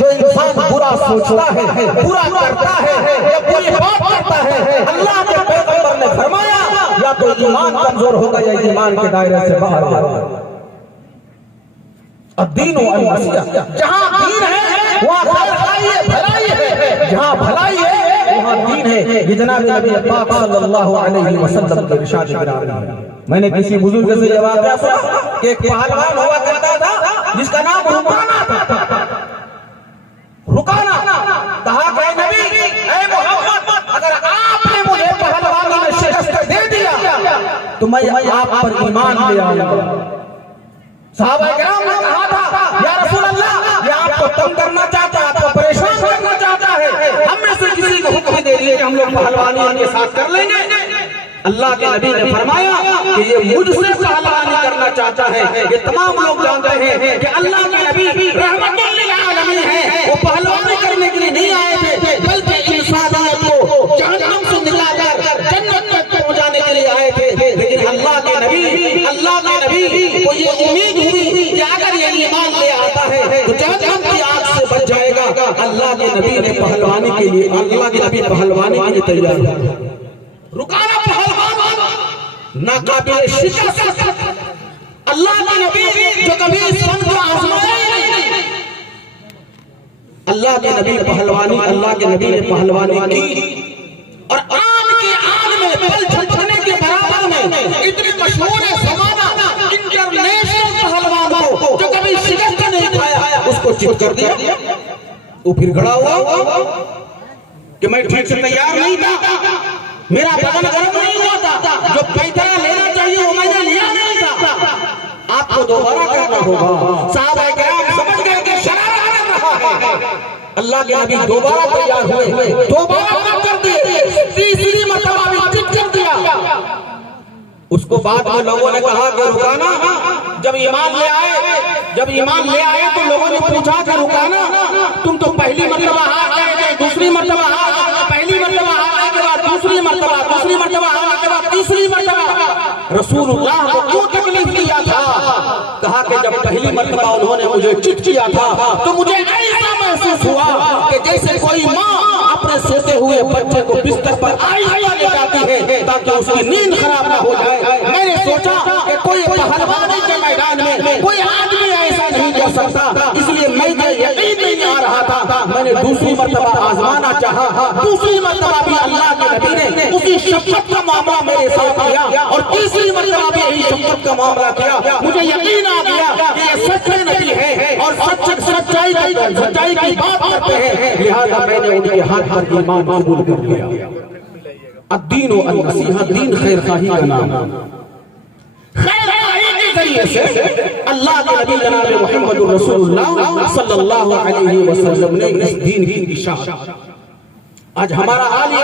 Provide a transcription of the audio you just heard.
جو انسان برا سوچتا ہے، برا کرتا ہے یا بری بات کرتا ہے، اللہ کے پیغمبر نے فرمایا یا تو ایمان کمزور ہوگا یا ایمان کے دائرے سے باہر ہوگا۔ الدین والنصیحہ، جہاں دین ہے وہاں خیرائی ہے، بھلائی ہے، جہاں بھلائی ہے وہاں دین ہے۔ یہ جناب نبی پاک صلی اللہ علیہ وسلم کے ارشاد گرامی ہے۔ میں نے کسی بزرگ سے یہ واقعہ سنا کہ ایک پہلوان ہوا کرتا تھا جس کا نام رکانہ تھا۔ رکانہ کہا کہ اے نبی، اے محمد، اگر آپ نے مجھے پہلوانی میں شکست دے دیا تو میں آپ پر ایمان لے آؤں گا۔ صحابہ کرام نے کہا تھا یا رسول اللہ، یہ آپ کو تنگ کرنا چاہتا ہے، آپ کو پریشان کرنا چاہتا ہے، ہم میں سے کسی کو حکم دے دیے کہ ہم لوگ پہلوانی کے ساتھ کر لیں گے۔ اللہ کے نبی نے فرمایا کہ یہ مجھ سے پہلوانی کرنا چاہتا ہے۔ یہ تمام لوگ جانتے ہیں کہ اللہ کے نبی رحمت للعالمین ہیں، وہ پہلوانی کرنے کے لیے نہیں آئے تھے بلکہ انسانیت کو جہنم سے نکال کر جنت تک پہنچانے کے لیے آئے تھے۔ لیکن اللہ کے نبی کو یہ امید ہوئی کہ اگر یہ ایمان لے آتا ہے تو جہنم کی آگ سے بچ جائے گا۔ اللہ کے نبی نے پہلوانی کے لیے پہلوانی کے لیے تیار ہوا۔ رکانہ پہلوان ناقابل شکست، اللہ کے نبی جو کبھی اس فن کو آزمایا نہیں، اللہ کے نبی نے پہلوانی کی اور آن کے آن میں پل جھٹکنے کے برابر میں اتنی مشہور ہے زمانہ انٹرنیشنل پہلوان کو جو کبھی شکست نہیں کھایا اس کو چت کر دیا۔ وہ پھر کھڑا ہوا کہ میں ٹھیک سے تیار نہیں تھا، میرا بدن گرم نہیں ہوا تھا، جو پیترا لینا چاہیے وہ میں نے لیا نہیں تھا، آپ کو دوبارہ کرنا ہوگا۔ صحابہ کرام سمجھ گئے کہ شرارت کر رہا ہے۔ اللہ کے نبی دوبارہ تیار ہوئے، دوبارہ کر دیے، تیسری مرتبہ بھی چت کر دیا۔ اس کو بعد میں لوگوں نے کہا کہ رکانہ جب ایمان لے آئے تو لوگوں نے پوچھا کہ رکانہ تم تو پہلی مرتبہ ہار گئے، دوسری مرتبہ ہار گئے، پہلی مرتبہ ہارنے کے بعد دوسری مرتبہ ہارنے کے بعد تیسری مرتبہ رسول اللہ کو کیوں تکلیف دیا تھا؟ کہا کہ جب پہلی مرتبہ انہوں نے مجھے چت کیا تھا تو مجھے ایسا محسوس ہوا کہ جیسے کوئی ماں اپنے سوتے ہوئے بچے کو بستر پر آہستہ لٹاتی ہے تاکہ اس کی نیند خراب نہ ہو جائے۔ میں نے سوچا کہ کوئی پہلوانی کے میدان میں کوئی آدمی ایسا نہیں کر سکتا، اس لیے میں یقین نہیں آ رہا تھا۔ میں نے دوسری مرتبہ آزمانا چاہا، دوسری مرتبہ بھی اللہ کے نبی نے اسی شفقت کا معاملہ میرے ساتھ کیا اور تیسری مرتبہ بھی یہی شفقت کا معاملہ کیا۔ مجھے یقین آ گیا کہ یہ سچے نبی ہے اور سچائی کی بات کرتے ہیں، لہذا میں نے ان کے ہاتھ پر ایمان قبول کر لیا۔ الدین والنصیحہ، دین خیر خواہی کا نام، خیر خواہی کے ذریعے سے اللہ کے نبی جناب محمد رسول اللہ صلی اللہ علیہ وسلم نے اس دین کی اشاعت۔ آج ہمارا حال